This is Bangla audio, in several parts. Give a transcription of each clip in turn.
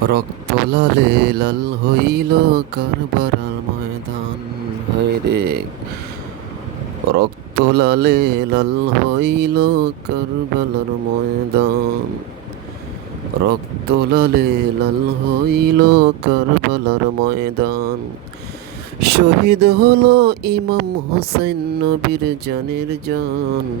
রক্ত লালে লাল হইল কারবারার ময়দান। হায়রে রক্ত লালে লাল হইল কারবালার ময়দান। রক্ত লালে লাল হইল কারবালার ময়দান। শহীদ হলো ইমাম হোসেন নবীর জানের জান।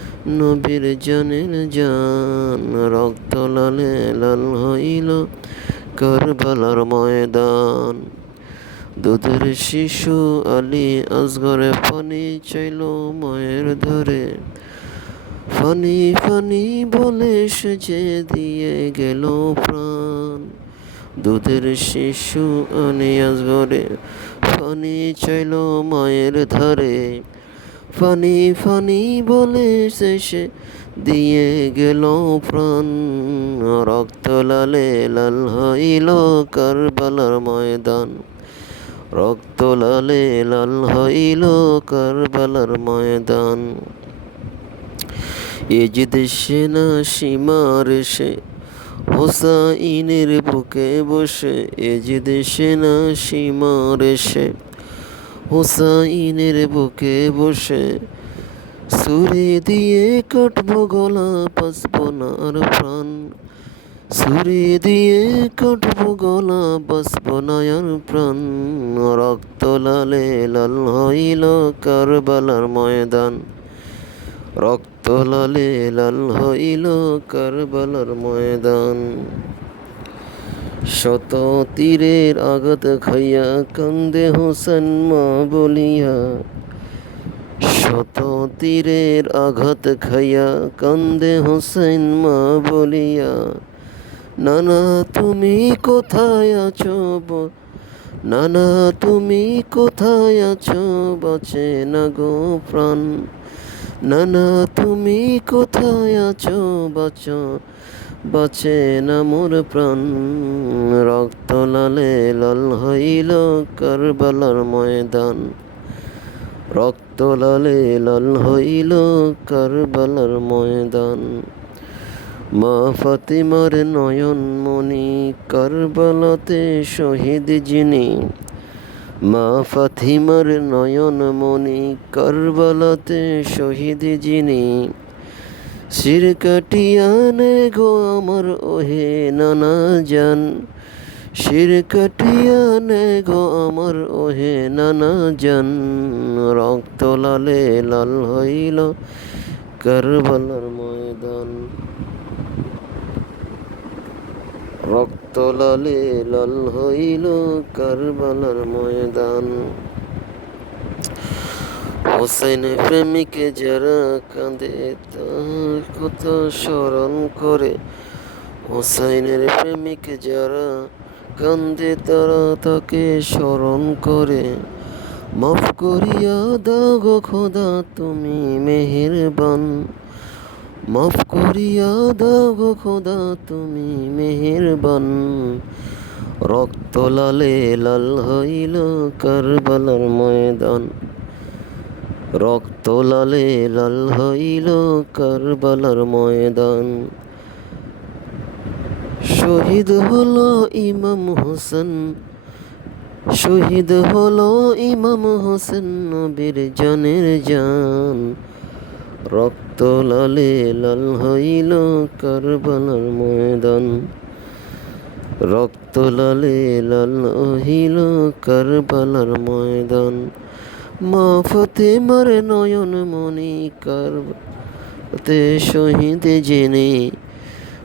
নবীর জানের জান রক্ত লালে লাল হইল কারবালার ময়দান। দুধের শিশু আলী আসগরে পানি চাইল মায়ের ধরে। ফানি ফানি বলে সেজে দিয়ে গেল প্রাণ। দুধের শিশু আনি আসগরে ফানি চাইল মায়ের ধারে। ফানি ফানি বলে শেষে দিয়ে গেল প্রাণ। রক্ত লালে লাল হইল কারবালার ময়দান। রক্ত লালে লাল হইল কারবালার ময়দান। এজিদ সেনা সীমার সে হোসাইনের বুকে বসে এজিদ না সীমার সে হোসাইনের বুকে বসে সুরে দিয়ে কাটবো গলা বাঁচব না প্রাণ। সুরে দিয়ে কাটবো গলা বাঁচব না প্রাণ। রক্ত লালে লাল হইল কারবালার ময়দান। রক্ত লালে লাল হইল কারবালার ময়দান। শত তীরের আগত খাইয়া কান্দে হোসেন মা বলিয়া, শত তীরের আঘাত খাইয়া কান্দে হোসেন মা বলিয়া, নানা তুমি কোথায় আছো নানা তুমি কোথায় আছো বাঁচে না গো প্রাণ, নানা তুমি কোথায় আছো বাঁচো বাঁচে না মোর প্রাণ। রক্ত লালে লাল হইল কারবালার ময়দান। রক্ত লালে লাল হইল কারবালার ময়দান। মা ফাতিমার নয়ন মণি কারবালাতে শহীদ যিনি। মা ফাতিমার নয়ন মণি কারবালাতে শহীদ যিনি। শির কাটিয়ানে গো আমার ওহে নানা জান। শির কাটিয়ানে গো আমার ওহে নানা জান। রক্ত লালে লাল হইল কারবালার ময়দান। রক্ত লালে লাল হইল কারবালার ময়দান। হোসেন প্রেমিকে যারা কাঁদে, তার কথা স্মরণ করে। হোসেনের প্রেমিক যারা কান্দে তারা তাকে স্মরণ করে। মাফ করিয়া দাও খোদা, তুমি মেহেরবান। মাফ করিয়া দাও খোদা, তুমি মেহেরবান। রক্ত লালে লাল হইল কারবালার ময়দান। রক্ত লালে লাল হইল কারবালার ময়দান। শহীদ হলো ইমাম হোসেন, শহীদ হলো ইমাম হোসেন নবীর জানের জান। রক্ত লালে লাল হইল কারবালার ময়দান। রক্ত লালে লাল হইল কারবালার ময়দান। মা ফতেমার নয়ন মনি কারবাতে শহীদ জেনে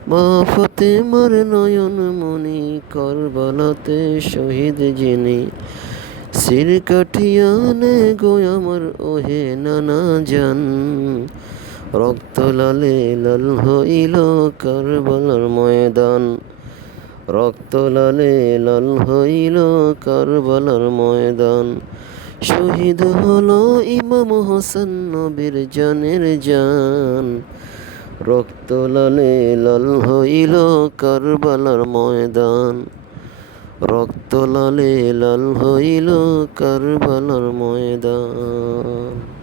মা ফতেমার নয়ন মনি কারবালাতে শহীদ জেনে। সির কাঠিয়ানে গো আমার ওহে নানা জান। রক্ত লালে লাল হইল কারবালার ময়দান। রক্ত লালে লাল হইল কারবালার ময়দান। শহীদ হলো ইমাম হোসেন নবীর জনের জান। রক্ত লালে লাল হইল কারবালার ময়দান। রক্ত লালে লাল হইল কারবালার ময়দান।